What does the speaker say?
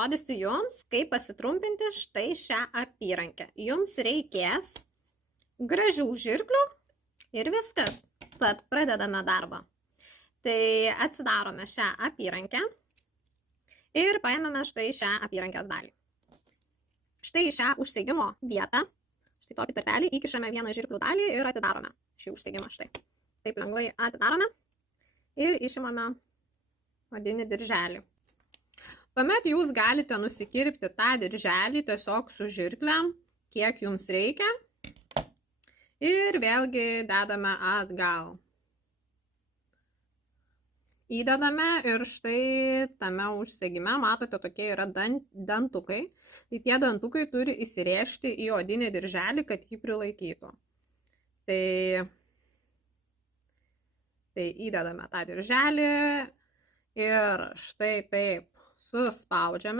Rodysiu jums, kaip pasitrumpinti štai šią apyrankę. Jums reikės gražių žirklių ir viskas. Tad pradedame darbą. Tai atsidarome šią apyrankę ir paėmėme štai šią apyrankės dalį. Štai šią užsegimo vietą, štai tokį tarpelį, įkišame vieną žirklių dalį ir atidarome šį užsegimą štai. Taip lengvai atidarome ir išimame odinį dirželį. Tuomet jūs galite nusikirpti tą dirželį tiesiog su žirklėm, kiek jums reikia. Ir vėlgi dedame atgal. Įdedame ir štai tame užsegime, matote, tokie yra dantukai. Tai tie dantukai turi įsirėžti į odinį dirželį, kad jį prilaikytų. Tai įdedame tą dirželį ir štai taip suspaudžiame.